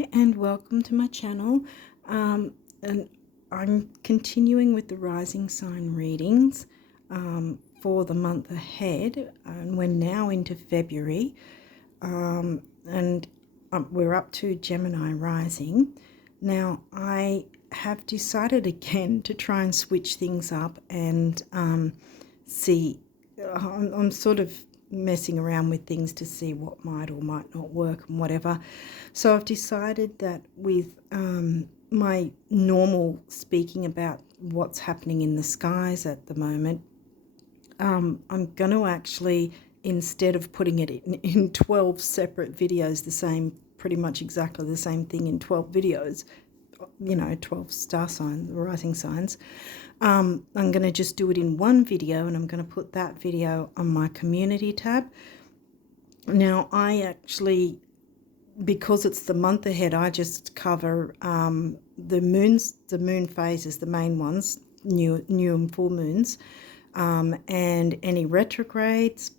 Hi and welcome to my channel, and I'm continuing with the rising sign readings for the month ahead, and we're now into February, and we're up to Gemini rising. Now I have decided again to try and switch things up and see. I'm sort of messing around with things to see what might or might not work and whatever. So I've decided that with my normal speaking about what's happening in the skies at the moment, I'm going to actually, instead of putting it in 12 separate videos, the same, pretty much exactly the same thing in 12 videos, 12 star signs, rising signs, I'm going to just do it in one video, and I'm going to put that video on my community tab. Now I actually, because it's the month ahead, I just cover the moon phases, the main ones, new and full moons, and any retrogrades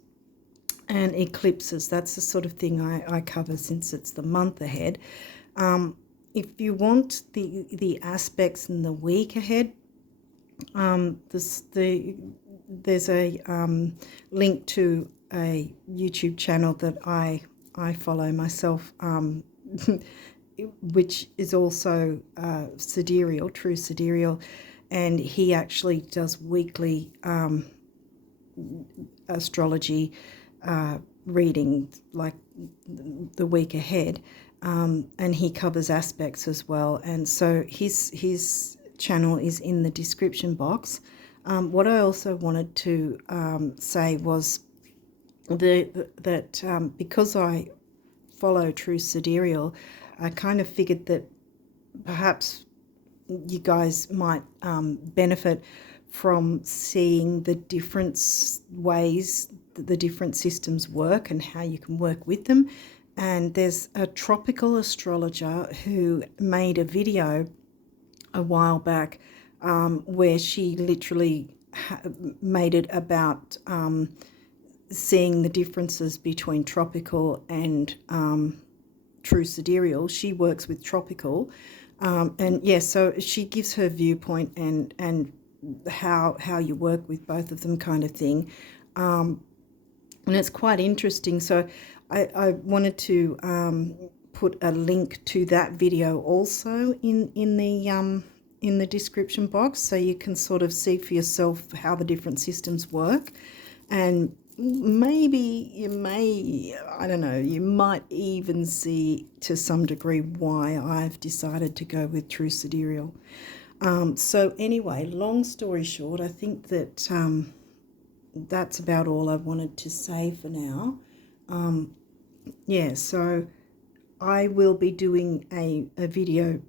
and eclipses. That's the sort of thing I cover since it's the month ahead. If you want the aspects in the week ahead, there's a link to a YouTube channel that I follow myself, which is also sidereal, true sidereal, and he actually does weekly astrology reading, like the week ahead, and he covers aspects as well. And so his channel is in the description box. What I also wanted to say was that because I follow true sidereal, I kind of figured that perhaps you guys might benefit from seeing the different ways that the different systems work and how you can work with them. And there's a tropical astrologer who made a video a while back where she literally made it about seeing the differences between tropical and true sidereal. She works with tropical, and yeah, so she gives her viewpoint and how you work with both of them, kind of thing, and it's quite interesting. So I wanted to put a link to that video also in the description box, so you can sort of see for yourself how the different systems work. And maybe you might even see to some degree why I've decided to go with true sidereal. So anyway, long story short, I think that that's about all I wanted to say for now. Yeah, so I will be doing a video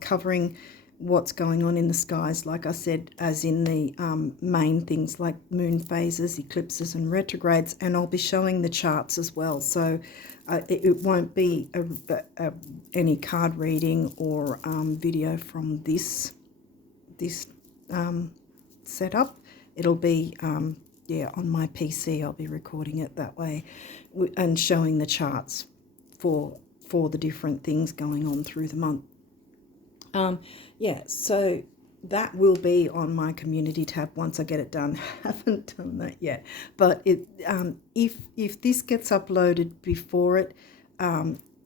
covering what's going on in the skies, like I said, as in the main things like moon phases, eclipses and retrogrades, and I'll be showing the charts as well. So it won't be any card reading or video from this setup. It'll be yeah, on my PC. I'll be recording it that way and showing the charts for the different things going on through the month. Yeah, so that will be on my community tab once I get it done. Haven't done that yet, but if this gets uploaded before it,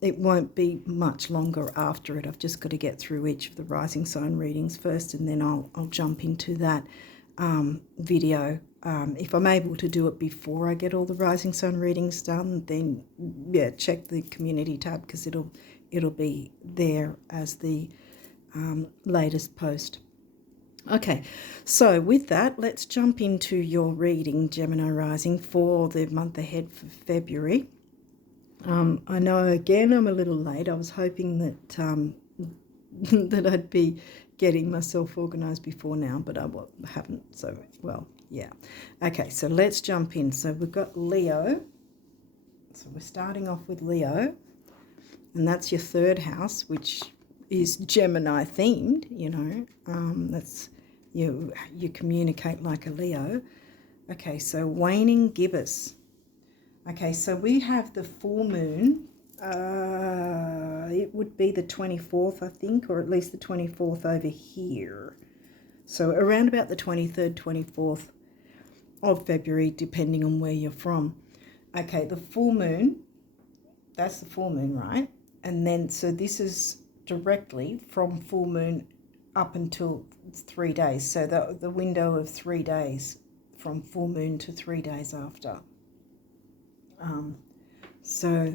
it won't be much longer after it. I've just got to get through each of the rising sign readings first, and then I'll jump into that video. If I'm able to do it before I get all the rising sign readings done, then yeah, check the community tab, because it'll be there as the latest post. Okay, so with that, let's jump into your reading, Gemini rising, for the month ahead for February. I know, again, I'm a little late. I was hoping that that I'd be getting myself organized before now, but I haven't. So, well, yeah. Okay, so let's jump in. So we've got Leo. So we're starting off with Leo, and that's your third house, which is Gemini themed, that's you communicate like a Leo. Okay, so waning gibbous. Okay, so we have the full moon. It it would be the 24th, I think, or at least the 24th over here. So around about the 23rd, 24th of February, depending on where you're from. Okay, the full moon, that's the full moon, right? And then, so this is directly from full moon up until 3 days. So the window of 3 days from full moon to 3 days after. So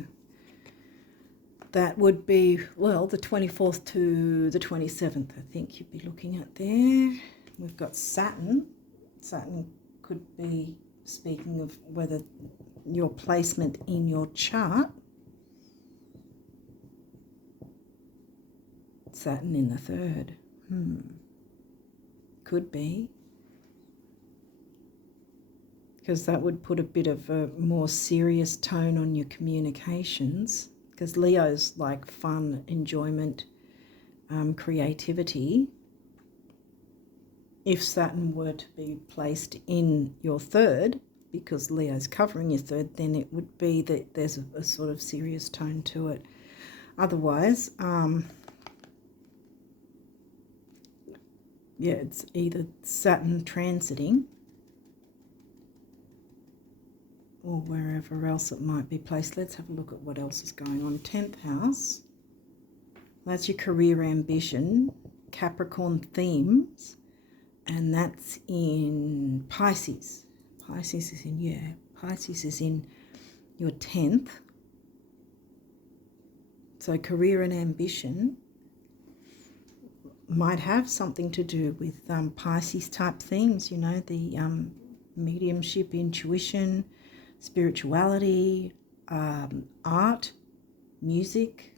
that would be, well, the 24th to the 27th, I think you'd be looking at there. We've got Saturn. Saturn could be speaking of whether your placement in your chart. Saturn in the 3rd. Could be. Because that would put a bit of a more serious tone on your communications. Because Leo's like fun, enjoyment, creativity. If Saturn were to be placed in your 3rd, because Leo's covering your 3rd, then it would be that there's a sort of serious tone to it. Otherwise, yeah, it's either Saturn transiting or wherever else it might be placed. Let's have a look at what else is going on. 10th house, that's your career ambition, Capricorn themes, and that's in Pisces. Pisces is in, Pisces is in your 10th. So career and ambition might have something to do with Pisces type themes, you know, the mediumship, intuition, spirituality, art, music.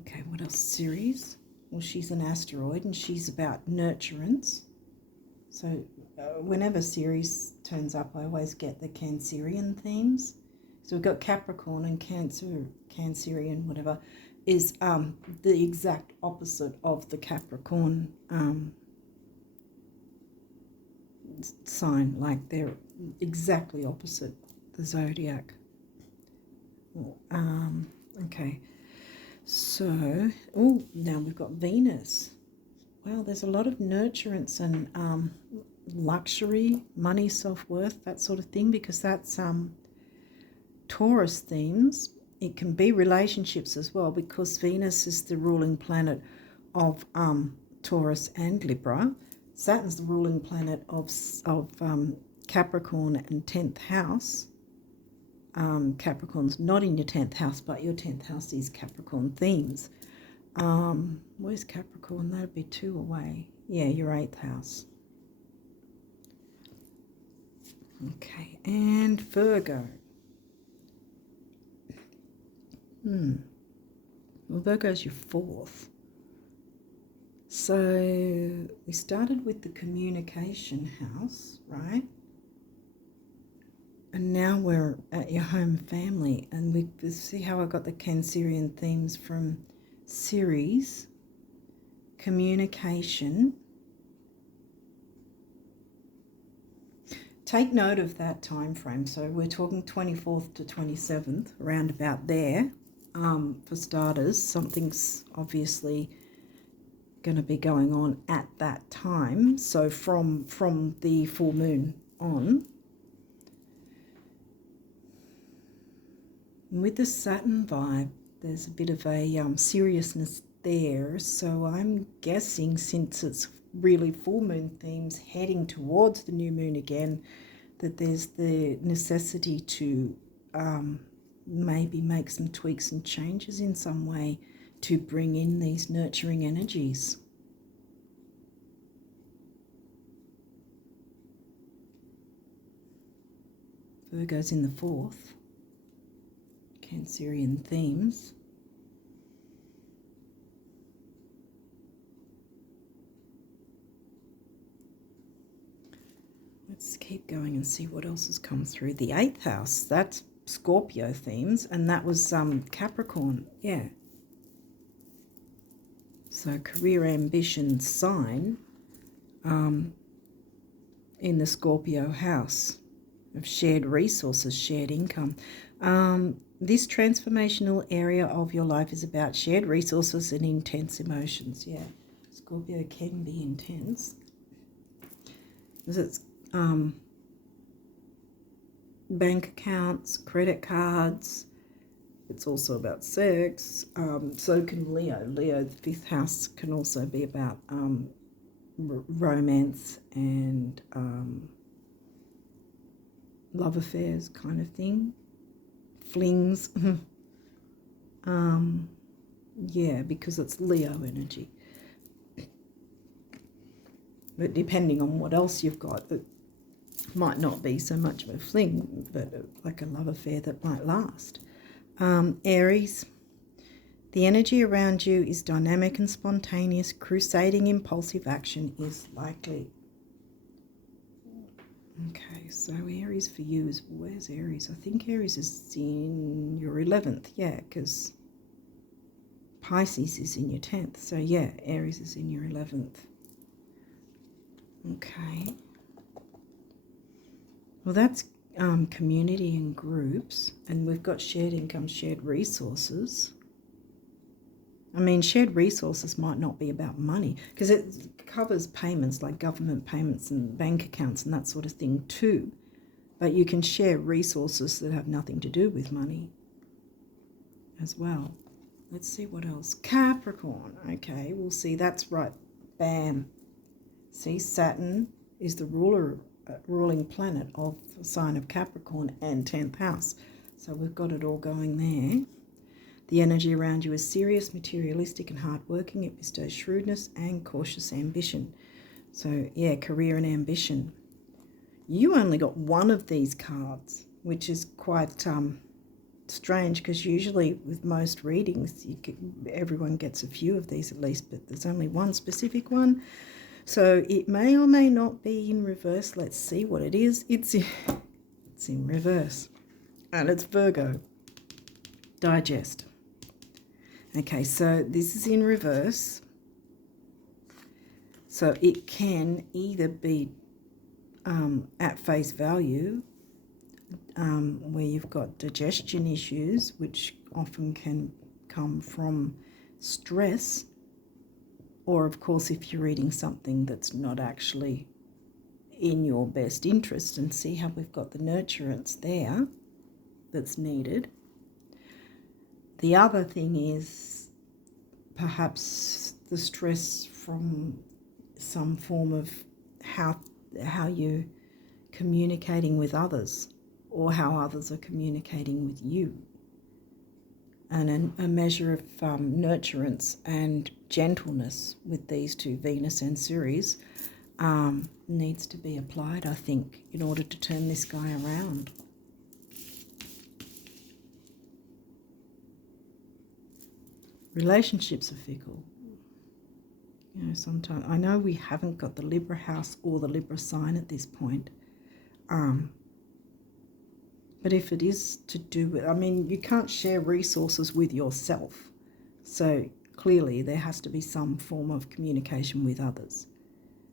Okay, what else? Ceres. Well, she's an asteroid and she's about nurturance. So whenever Ceres turns up, I always get the Cancerian themes. So we've got Capricorn and Cancerian, whatever, is the exact opposite of the Capricorn sign. Like they're exactly opposite the zodiac. Okay, so now we've got Venus. Wow, there's a lot of nurturance and luxury, money, self-worth, that sort of thing, because that's Taurus themes. It can be relationships as well, because Venus is the ruling planet of Taurus and Libra. Saturn's the ruling planet of Capricorn and 10th house. Capricorn's not in your 10th house, but your 10th house is Capricorn themes. Where's Capricorn? That'd be 2 away. Yeah, your 8th house. Okay, and Virgo. Well, Virgo's your 4th. So we started with the communication house, right? And now we're at your home family, and we see how I got the Cancerian themes from Ceres, communication. Take note of that time frame. So we're talking 24th to 27th, around about there. For starters, something's obviously going to be going on at that time. So from the full moon on. With the Saturn vibe, there's a bit of a seriousness there. So I'm guessing, since it's really full moon themes heading towards the new moon again, that there's the necessity to maybe make some tweaks and changes in some way to bring in these nurturing energies. Virgo's in the 4th. Cancerian themes. Let's keep going and see what else has come through. The 8th house, that's Scorpio themes, and that was Capricorn, yeah. So career ambition sign in the Scorpio house of shared resources, shared income. This transformational area of your life is about shared resources and intense emotions. Yeah, Scorpio can be intense. Because it's bank accounts, credit cards. It's also about sex. So can Leo. Leo, the 5th house, can also be about romance and love affairs kind of thing. Flings. Yeah, because it's Leo energy. But depending on what else you've got, it might not be so much of a fling, but like a love affair that might last. Aries, the energy around you is dynamic and spontaneous. Crusading impulsive action is likely. Okay, so Aries for you is, where's Aries? I think Aries is in your 11th, yeah, because Pisces is in your 10th. So yeah, Aries is in your 11th. Okay. Well, that's community and groups, and we've got shared income, shared resources. I mean, shared resources might not be about money, because it covers payments like government payments and bank accounts and that sort of thing too. But you can share resources that have nothing to do with money as well. Let's see what else. Capricorn. Okay, we'll see. That's right. Bam. See, Saturn is the ruling planet of the sign of Capricorn and 10th house. So we've got it all going there. The energy around you is serious, materialistic, and hardworking. It bestows shrewdness and cautious ambition. So, yeah, career and ambition. You only got one of these cards, which is quite strange, because usually with most readings, everyone gets a few of these at least, but there's only one specific one. So it may or may not be in reverse. Let's see what it is. It's in reverse. And it's Virgo. Digest. Okay, so this is in reverse. So it can either be at face value, where you've got digestion issues, which often can come from stress, or of course if you're reading something that's not actually in your best interest. And see how we've got the nurturance there that's needed. The other thing is perhaps the stress from some form of how you're communicating with others, or how others are communicating with you. And a measure of nurturance and gentleness with these two, Venus and Ceres, needs to be applied, I think, in order to turn this guy around. Relationships are fickle. You know, sometimes, I know we haven't got the Libra house or the Libra sign at this point. But if it is to do with, I mean, you can't share resources with yourself. So clearly there has to be some form of communication with others.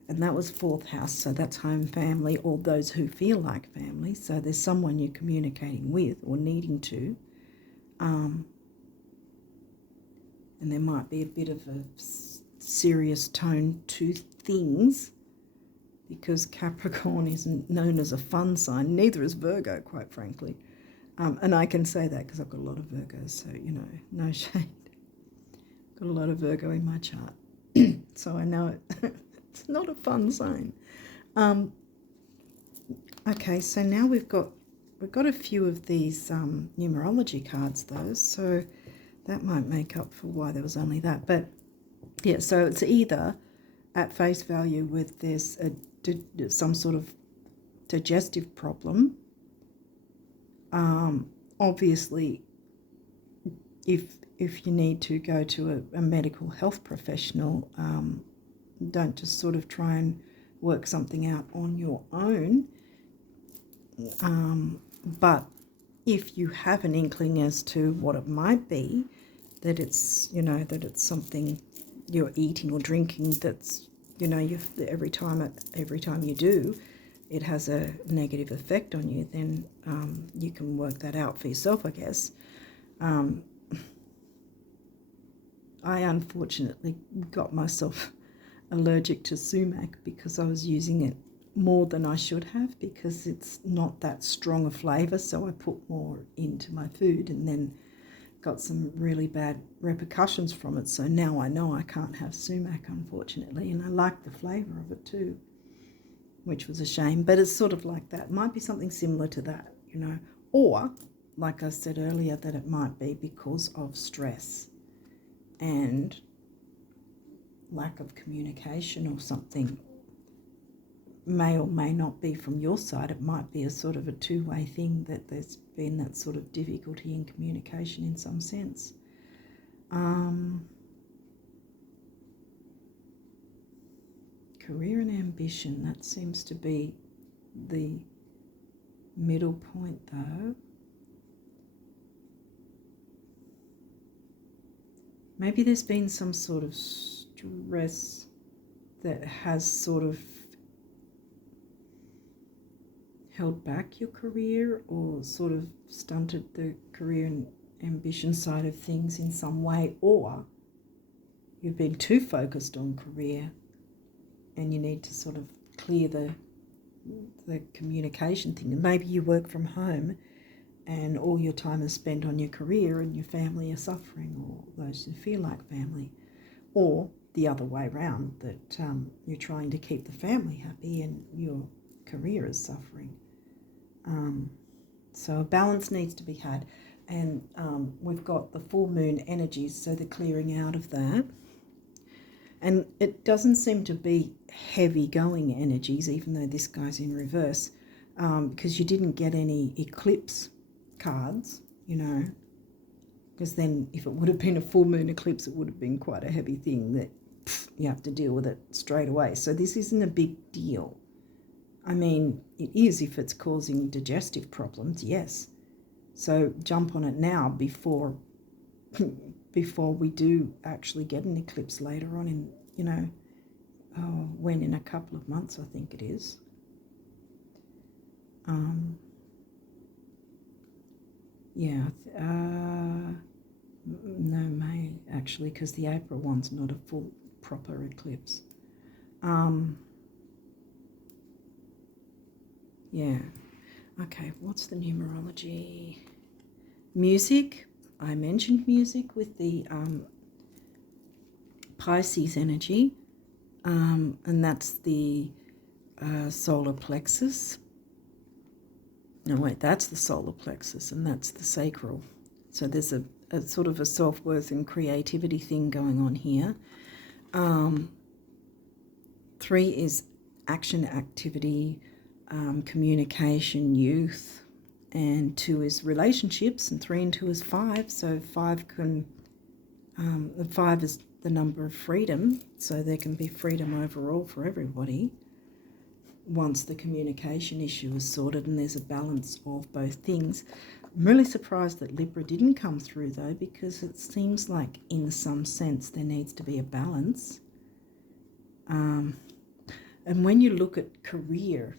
And that was 4th house, so that's home, family, or those who feel like family. So there's someone you're communicating with or needing to. And there might be a bit of a serious tone to things, because Capricorn isn't known as a fun sign. Neither is Virgo, quite frankly. And I can say that because I've got a lot of Virgos, so, you know, no shade. Got a lot of Virgo in my chart. So I know it's not a fun sign. Okay, so now we've got a few of these numerology cards, though, so that might make up for why there was only that. But yeah, so it's either at face value with there's some sort of digestive problem. Obviously, if you need to go to a medical health professional, don't just sort of try and work something out on your own. But if you have an inkling as to what it might be, that it's, you know, that it's something you're eating or drinking that's, you know, every time you do, it has a negative effect on you, then you can work that out for yourself, I guess. I unfortunately got myself allergic to sumac because I was using it more than I should have, because it's not that strong a flavour, so I put more into my food and then got some really bad repercussions from it. So now I know I can't have sumac, unfortunately, and I like the flavour of it too, which was a shame. But it's sort of like that. It might be something similar to that, you know, or like I said earlier, that it might be because of stress and lack of communication or something. May or may not be from your side. It might be a sort of a two-way thing, that there's been that sort of difficulty in communication in some sense. Career and ambition, that seems to be the middle point though. Maybe there's been some sort of stress that has sort of held back your career, or sort of stunted the career and ambition side of things in some way, or you've been too focused on career and you need to sort of clear the communication thing. And maybe you work from home and all your time is spent on your career and your family are suffering, or those who feel like family, or the other way around, that you're trying to keep the family happy and your career is suffering. So a balance needs to be had, and we've got the full moon energies, so the clearing out of that. And it doesn't seem to be heavy going energies, even though this guy's in reverse, because you didn't get any eclipse cards, you know, because then if it would have been a full moon eclipse, it would have been quite a heavy thing that you have to deal with it straight away. So this isn't a big deal. I mean, it is if it's causing digestive problems, yes. So jump on it now before we do actually get an eclipse later on in, you know, when in a couple of months, I think it is. No, May, actually, because the April one's not a full proper eclipse. Yeah. Okay, what's the numerology? Music. I mentioned music with the Pisces energy, and that's the solar plexus. No, wait, that's the solar plexus, and that's the sacral. So there's a sort of a self-worth and creativity thing going on here. 3 is action, activity, communication, youth, and 2 is relationships, and 3 and 2 is 5. So 5 can, 5 is the number of freedom, so there can be freedom overall for everybody once the communication issue is sorted and there's a balance of both things. I'm really surprised that Libra didn't come through though, because it seems like in some sense there needs to be a balance. And when you look at career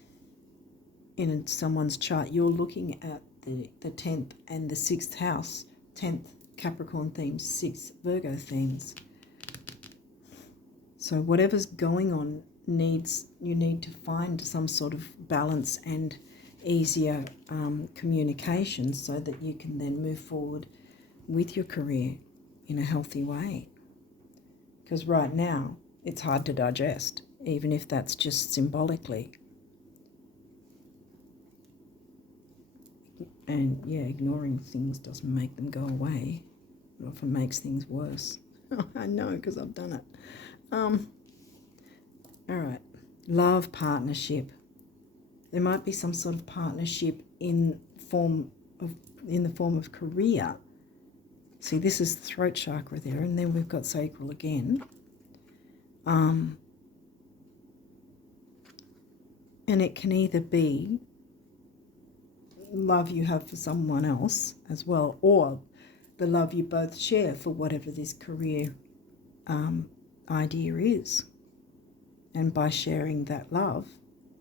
in someone's chart, you're looking at the 10th and the 6th house, 10th Capricorn themes, 6th Virgo themes. So whatever's going on you need to find some sort of balance and easier communication so that you can then move forward with your career in a healthy way. Because right now it's hard to digest, even if that's just symbolically. And yeah, ignoring things doesn't make them go away. It often makes things worse. I know, because I've done it. All right, love, partnership. There might be some sort of partnership in the form of career. See, this is the throat chakra there, and then we've got sacral again. And it can either be love you have for someone else as well, or the love you both share for whatever this career idea is. And by sharing that love,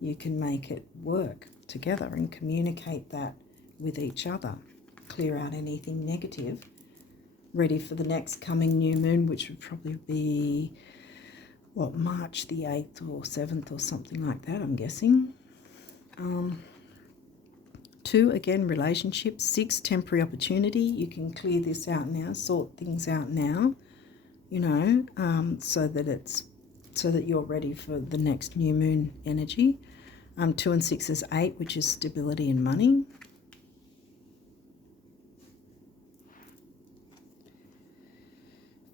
you can make it work together and communicate that with each other. Clear out anything negative ready for the next coming new moon, which would probably be, what, March the 8th or 7th or something like that, I'm guessing. 2, again, relationships. 6, temporary opportunity. You can clear this out now, sort things out now, you know, so that you're ready for the next new moon energy. 2 and 6 is 8, which is stability and money.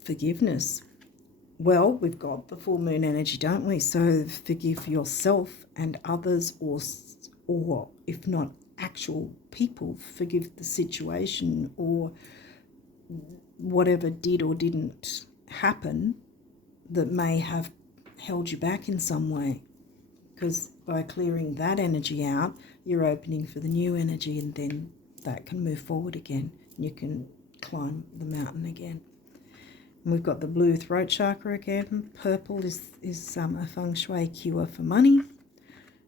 Forgiveness. Well, we've got the full moon energy, don't we? So forgive yourself and others, or if not actual people, forgive the situation or whatever did or didn't happen that may have held you back in some way. Because by clearing that energy out, you're opening for the new energy, and then that can move forward again. You can climb the mountain again. And we've got the blue throat chakra again. Purple is a feng shui cure for money.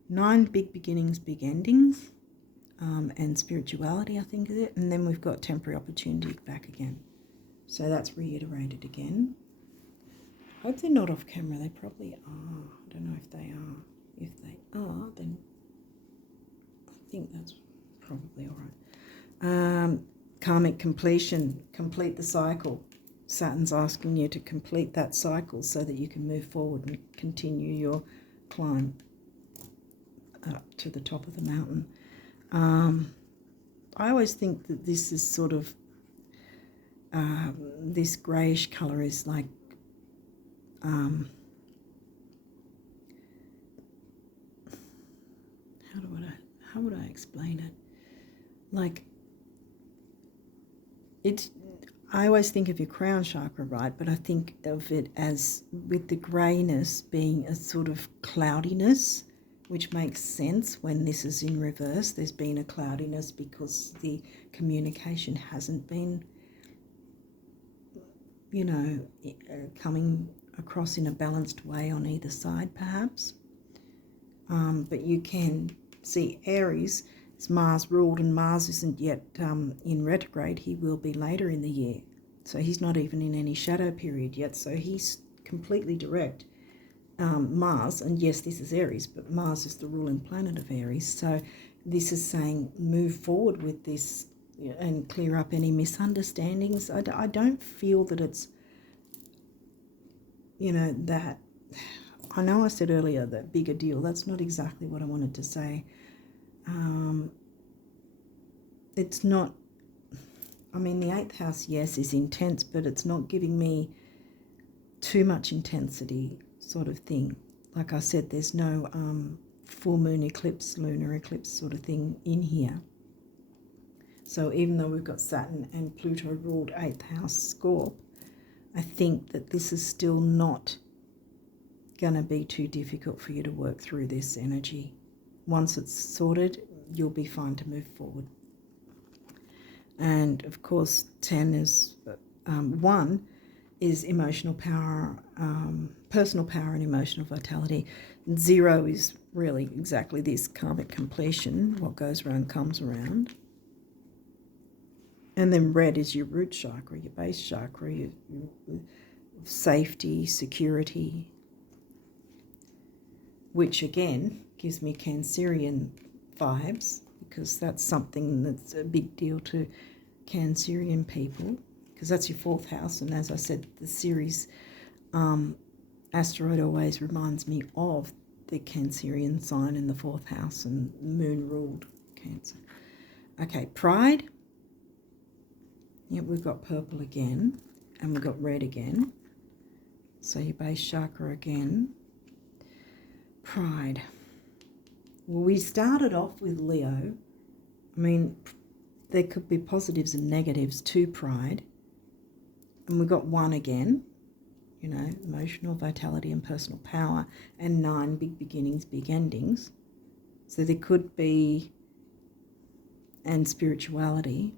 9, big beginnings, big endings, and spirituality, I think is it. And then we've got temporary opportunity back again. So that's reiterated again. I hope they're not off camera. They probably are. I don't know if they are. If they are, then I think that's probably all right. Karmic completion. Complete the cycle. Saturn's asking you to complete that cycle so that you can move forward and continue your climb up to the top of the mountain. I always think that this is sort of, this greyish colour is like, how would I explain it? Like, I always think of your crown chakra, right? But I think of it as, with the greyness being a sort of cloudiness, which makes sense when this is in reverse. There's been a cloudiness because the communication hasn't been, you know, coming across in a balanced way on either side, perhaps. But you can see Aries, it's Mars ruled, and Mars isn't yet in retrograde. He will be later in the year. So he's not even in any shadow period yet. So he's completely direct. Mars, and yes, this is Aries, but Mars is the ruling planet of Aries. So this is saying move forward with this and clear up any misunderstandings. I don't feel that it's, you know, that, I know I said earlier that bigger deal. That's not exactly what I wanted to say. It's not, I mean, the 8th house, yes, is intense, but it's not giving me too much intensity sort of thing. Like I said, there's no full moon eclipse, lunar eclipse sort of thing in here. So even though we've got Saturn and Pluto ruled 8th house Scorp, I think that this is still not going to be too difficult for you to work through this energy. Once it's sorted, you'll be fine to move forward. And of course, 10 is 1 is emotional power, personal power and emotional vitality. 0 is really exactly this, karmic completion. What goes around comes around. And then red is your root chakra, your base chakra, your safety, security, which again gives me Cancerian vibes, because that's something that's a big deal to Cancerian people, because that's your 4th house. And as I said, the series asteroid always reminds me of the Cancerian sign in the 4th house, and moon ruled Cancer. Okay, pride. Yep, we've got purple again, and we've got red again. So your base chakra again. Pride. Well, we started off with Leo. I mean, there could be positives and negatives to pride. And we've got 1 again, you know, emotional vitality and personal power, and 9, big beginnings, big endings. So there could be, and spirituality,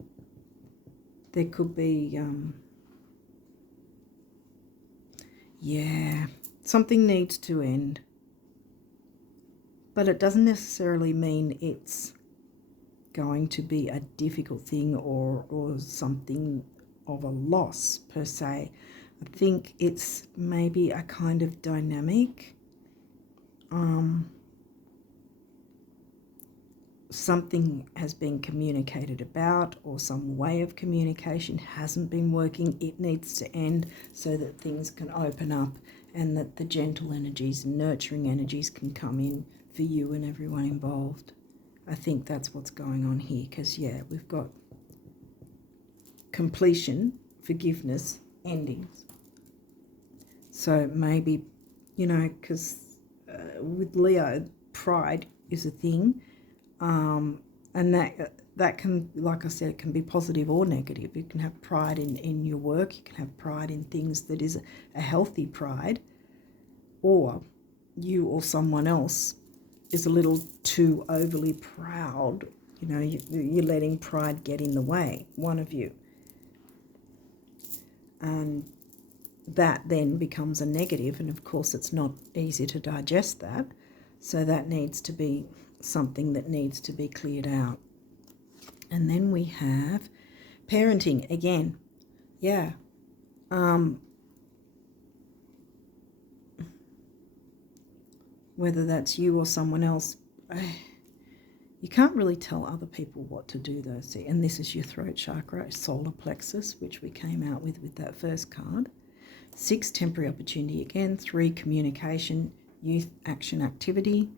there could be, yeah, something needs to end. But it doesn't necessarily mean it's going to be a difficult thing or something of a loss per se. I think it's maybe a kind of dynamic. Something has been communicated about, or some way of communication hasn't been working. It needs to end so that things can open up and that the gentle energies and nurturing energies can come in for you and everyone involved. I think that's what's going on here, because, yeah, we've got completion, forgiveness, endings. So maybe, you know, because with Leo, pride is a thing. And that can, like I said, it can be positive or negative. You can have pride in your work. You can have pride in things that is a healthy pride, or you or someone else is a little too overly proud. You know, you're letting pride get in the way, one of you. And that then becomes a negative, and of course it's not easy to digest that. So that needs to be something that needs to be cleared out. And then we have parenting again. Yeah. Whether that's you or someone else, you can't really tell other people what to do though. See, and this is your throat chakra, solar plexus, which we came out with that first card. 6, temporary opportunity again. 3, communication, youth, action, activity.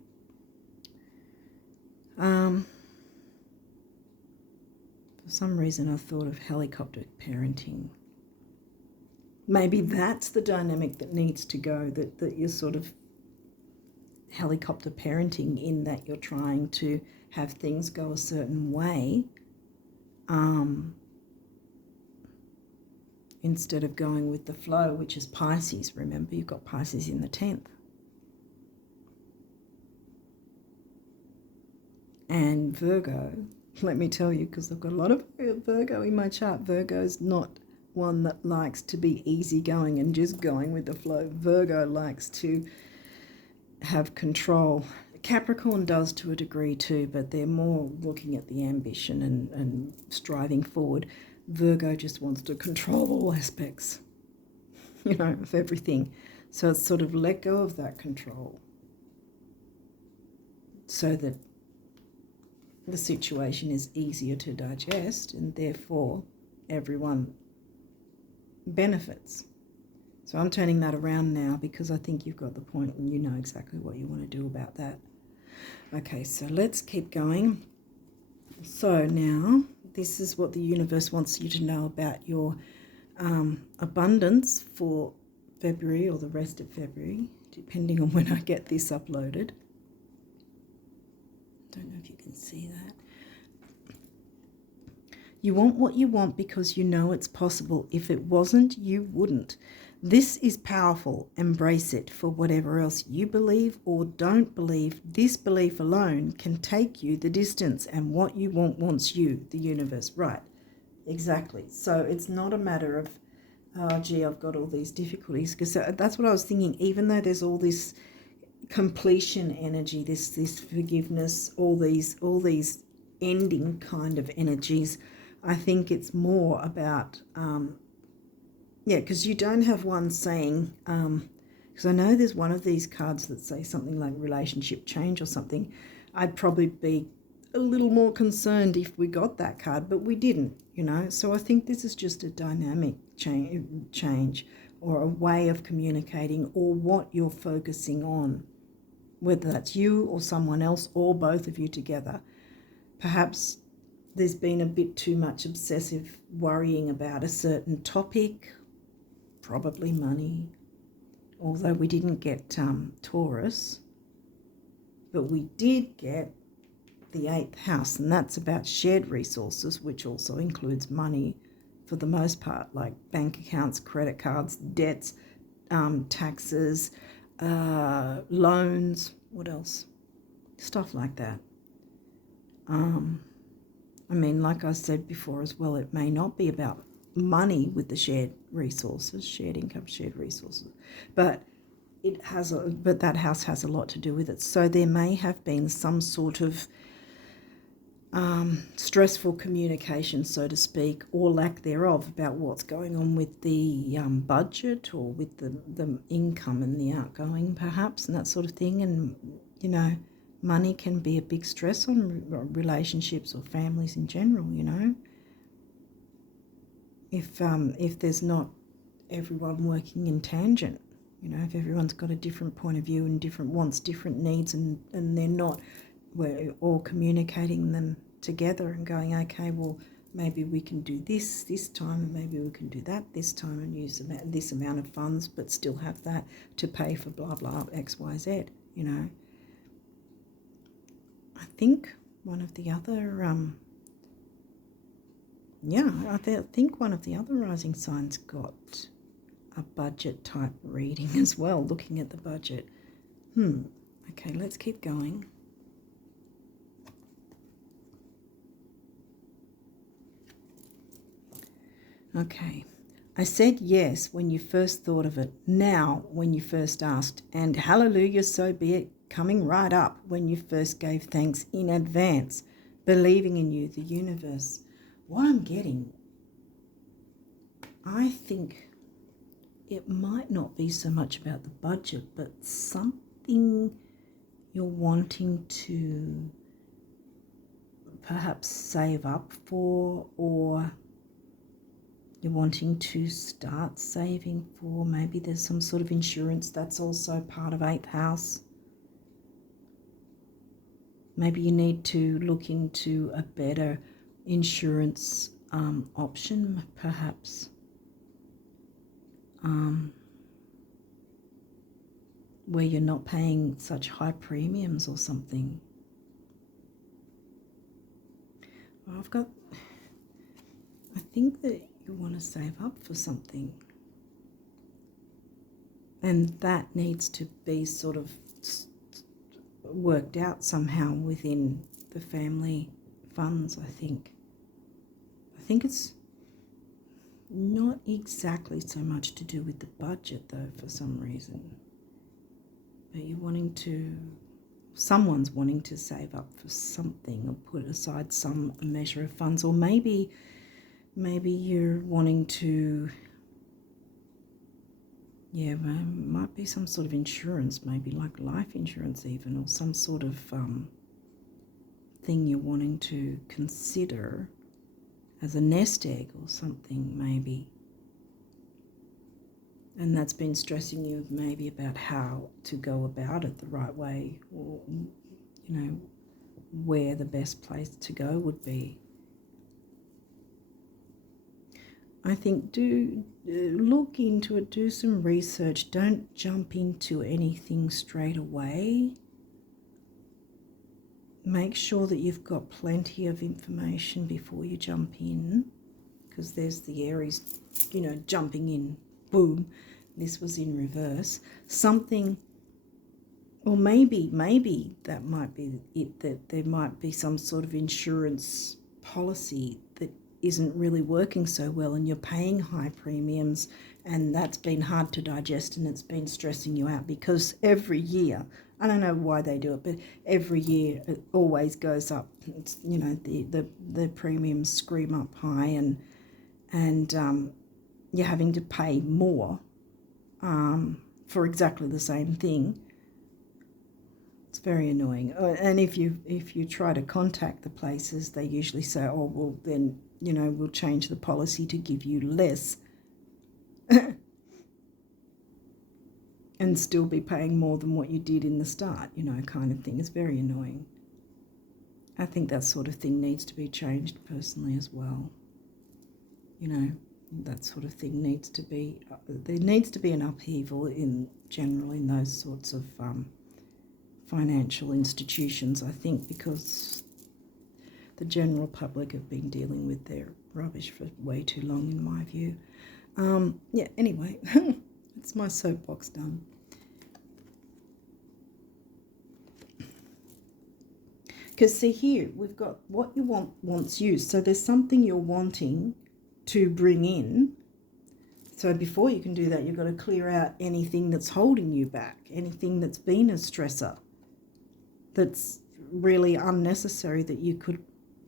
For some reason I thought of helicopter parenting. Maybe that's the dynamic that needs to go, that you're sort of helicopter parenting, in that you're trying to have things go a certain way instead of going with the flow, which is Pisces. Remember, you've got Pisces in the 10th. And Virgo, let me tell you, because I've got a lot of Virgo in my chart, Virgo's not one that likes to be easygoing and just going with the flow. Virgo likes to have control. Capricorn does to a degree too, but they're more looking at the ambition and striving forward. Virgo just wants to control all aspects, you know, of everything. So it's sort of let go of that control so that the situation is easier to digest, and therefore everyone benefits. So I'm turning that around now, because I think you've got the point and you know exactly what you want to do about that. Okay, so let's keep going. So now this is what the universe wants you to know about your abundance for February, or the rest of February, depending on when I get this uploaded. Don't know if you can see that. You want what you want because you know it's possible. If it wasn't, you wouldn't. This is powerful. Embrace it. For whatever else you believe or don't believe, this belief alone can take you the distance, and what you want wants you, the universe. Right, exactly. So it's not a matter of, oh gee, I've got all these difficulties, because that's what I was thinking. Even though there's all this completion energy, this forgiveness, all these ending kind of energies, I think it's more about because you don't have one saying, because I know there's one of these cards that say something like relationship change or something. I'd probably be a little more concerned if we got that card, but we didn't, you know. So I think this is just a dynamic change, or a way of communicating, or what you're focusing on, whether that's you or someone else or both of you together. Perhaps there's been a bit too much obsessive worrying about a certain topic, probably money, although we didn't get Taurus, but we did get the 8th house, and that's about shared resources, which also includes money for the most part, like bank accounts, credit cards, debts, taxes, loans, what else? Stuff like that. I mean, like I said before as well, it may not be about money with the shared resources, shared income, shared resources, but that house has a lot to do with it. So there may have been some sort of stressful communication, so to speak, or lack thereof, about what's going on with the budget or with the income and the outgoing, perhaps, and that sort of thing. And, you know, money can be a big stress on relationships or families in general, you know. If there's not everyone working in tangent, you know, if everyone's got a different point of view and different wants, different needs, and they're not, we're all communicating them together and going, okay, well, maybe we can do this time, and maybe we can do that this time, and use this amount of funds, but still have that to pay for blah, blah, X, Y, Z, you know. I think one of the other, I think one of the other rising signs got a budget type reading as well, looking at the budget. Okay, let's keep going. Okay, I said yes when you first thought of it, now when you first asked, and hallelujah, so be it, coming right up when you first gave thanks in advance, believing in you, the universe. What I'm getting, I think it might not be so much about the budget, but something you're wanting to perhaps save up for, or you're wanting to start saving for. Maybe there's some sort of insurance that's also part of 8th house. Maybe you need to look into a better insurance option, perhaps. Where you're not paying such high premiums or something. Well, I think that you want to save up for something. And that needs to be sort of worked out somehow within the family funds, I think. I think it's not exactly so much to do with the budget, though, for some reason. But someone's wanting to save up for something, or put aside some measure of funds, or maybe you're wanting to, might be some sort of insurance, maybe like life insurance even, or some sort of thing you're wanting to consider as a nest egg or something, maybe. And that's been stressing you maybe about how to go about it the right way, or, you know, where the best place to go would be. I think do look into it, do some research. Don't jump into anything straight away. Make sure that you've got plenty of information before you jump in, because there's the Aries, you know, jumping in, boom. This was in reverse. Something, or maybe that might be it, that there might be some sort of insurance policy that isn't really working so well, and you're paying high premiums, and that's been hard to digest, and it's been stressing you out, because every year, I don't know why they do it, but every year it always goes up. It's, you know, the premiums scream up high, and you're having to pay more for exactly the same thing. It's very annoying. And if you try to contact the places, they usually say, oh, well, then, you know, we'll change the policy to give you less and still be paying more than what you did in the start, you know, kind of thing. It's very annoying. I think that sort of thing needs to be changed personally as well. You know, that sort of thing needs to be, there needs to be an upheaval in general in those sorts of financial institutions, I think, because the general public have been dealing with their rubbish for way too long, in my view. Anyway, it's my soapbox done. Because see here, we've got what you want wants you. So there's something you're wanting to bring in. So before you can do that, you've got to clear out anything that's holding you back, anything that's been a stressor, that's really unnecessary, that you could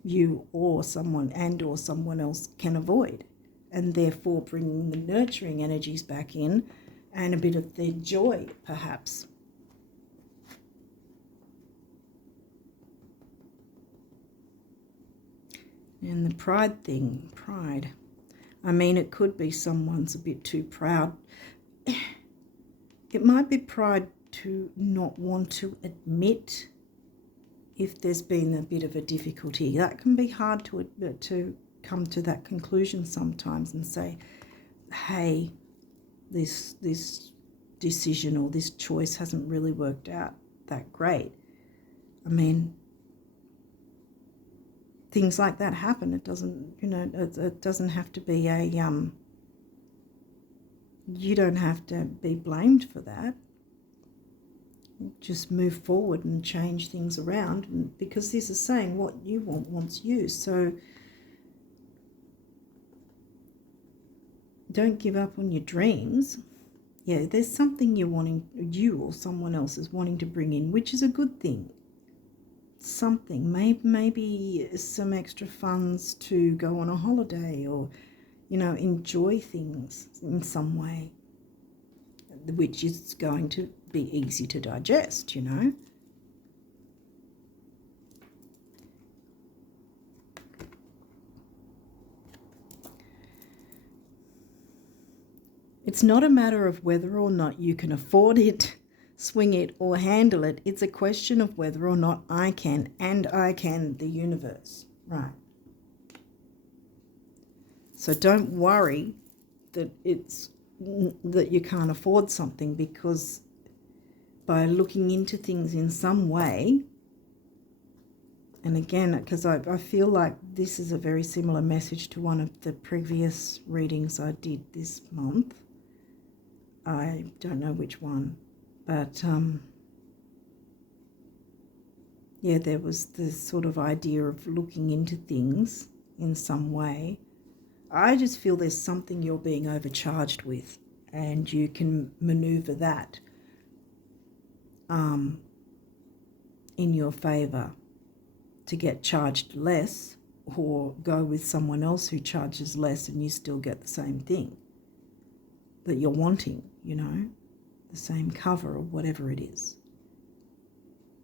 you or someone else can avoid, and therefore bringing the nurturing energies back in and a bit of their joy, perhaps. And the pride thing, pride. I mean, it could be someone's a bit too proud. It might be pride to not want to admit if there's been a bit of a difficulty. That can be hard to come to that conclusion sometimes and say, hey, this decision or this choice hasn't really worked out that great. I mean, things like that happen. It doesn't, it doesn't have to be you don't have to be blamed for that. Just move forward and change things around, and because this is saying what you want wants you. So don't give up on your dreams. Yeah, there's something you or someone else is wanting to bring in, which is a good thing. Something, maybe some extra funds to go on a holiday, or enjoy things in some way, which is going to be easy to digest. It's not a matter of whether or not you can afford it, swing it, or handle it. It's a question of whether or not I can, and I can the universe. Right. So don't worry that you can't afford something, because by looking into things in some way, and again, because I feel like this is a very similar message to one of the previous readings I did this month. I don't know which one, but yeah, there was this sort of idea of looking into things in some way. I just feel there's something you're being overcharged with, and you can maneuver that in your favor to get charged less, or go with someone else who charges less and you still get the same thing that you're wanting, the same cover or whatever it is,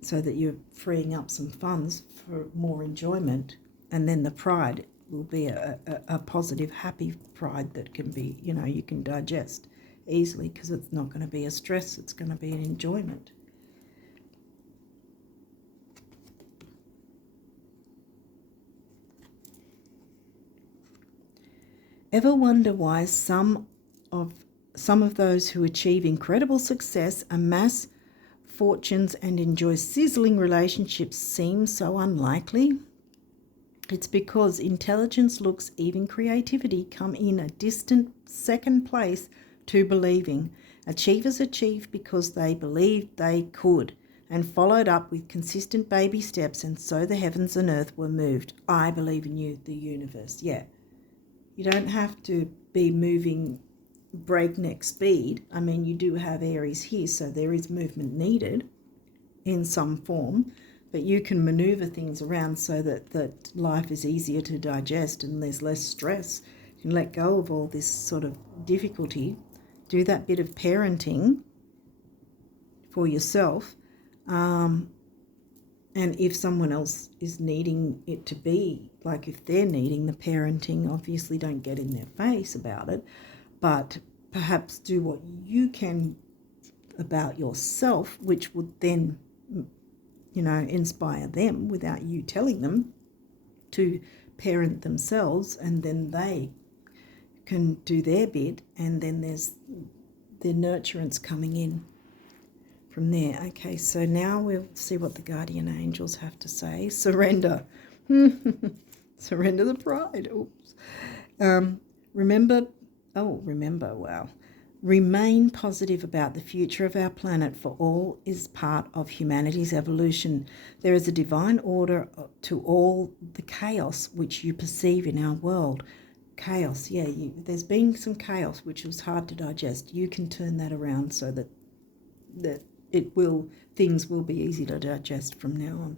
so that you're freeing up some funds for more enjoyment. And then the pride will be a positive, happy pride that can be, you can digest easily, because it's not going to be a stress, it's going to be an enjoyment. Ever wonder why some of those who achieve incredible success, amass fortunes, and enjoy sizzling relationships seem so unlikely? It's because intelligence, looks, even creativity come in a distant second place to believing. Achievers achieve because they believed they could, and followed up with consistent baby steps, and so the heavens and earth were moved. I believe in you, the universe. Yeah. You don't have to be moving breakneck speed. I mean, you do have Aries here, so there is movement needed in some form, but you can maneuver things around so that life is easier to digest and there's less stress. You can let go of all this sort of difficulty, do that bit of parenting for yourself, and if someone else is needing it to be, like if they're needing the parenting, obviously don't get in their face about it, but perhaps do what you can about yourself, which would then, inspire them without you telling them to parent themselves, and then they can do their bit, and then there's the nurturance coming in from there. Okay, so now we'll see what the guardian angels have to say. Surrender. Surrender the pride. Oops. Remember, wow. Remain positive about the future of our planet, for all is part of humanity's evolution. There is a divine order to all the chaos which you perceive in our world. Chaos, yeah, there's been some chaos which was hard to digest. You can turn that around so that things will be easy to digest from now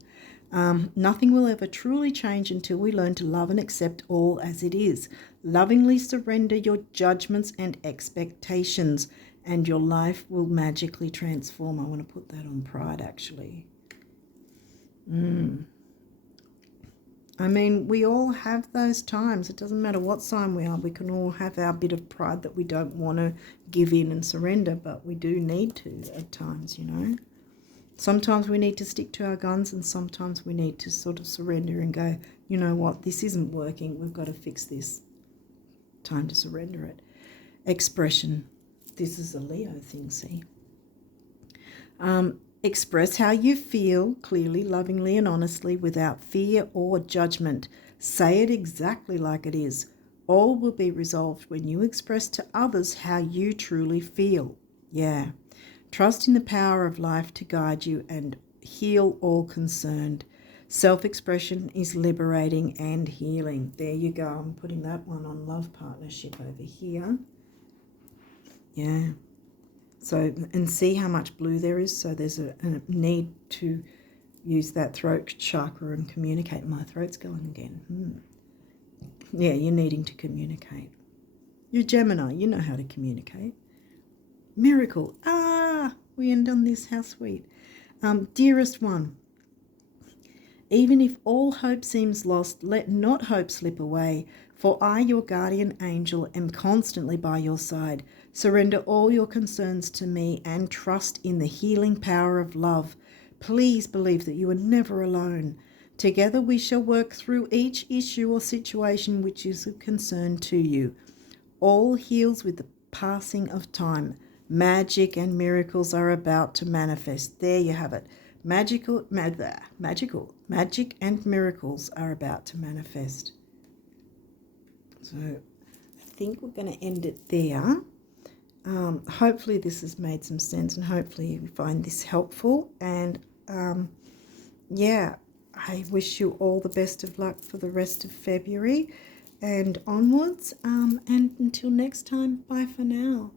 Nothing will ever truly change until we learn to love and accept all as it is. Lovingly surrender your judgments and expectations, and your life will magically transform. I want to put that on pride, actually. I mean, we all have those times. It doesn't matter what sign we are. We can all have our bit of pride that we don't want to give in and surrender, but we do need to at times, you know. Sometimes we need to stick to our guns, and sometimes we need to sort of surrender and go, you know what, this isn't working. We've got to fix this. Time to surrender it. Expression. This is a Leo thing, see. Express how you feel clearly, lovingly, and honestly without fear or judgment. Say it exactly like it is. All will be resolved when you express to others how you truly feel. Yeah. Trust in the power of life to guide you and heal all concerned. Self-expression is liberating and healing. There you go. I'm putting that one on love partnership over here. Yeah. So, and see how much blue there is. So there's a need to use that throat chakra and communicate. My throat's going again. Yeah, you're needing to communicate. You're Gemini. You know how to communicate. Miracle. We end on this. How sweet. Dearest one, even if all hope seems lost, let not hope slip away, for I, your guardian angel, am constantly by your side. Surrender all your concerns to me and trust in the healing power of love. Please believe that you are never alone. Together we shall work through each issue or situation which is of concern to you. All heals with the passing of time. Magic and miracles are about to manifest. There you have it. Magic and miracles are about to manifest. So I think we're going to end it there. Hopefully this has made some sense, and hopefully you find this helpful. And yeah, I wish you all the best of luck for the rest of February and onwards. And until next time, bye for now.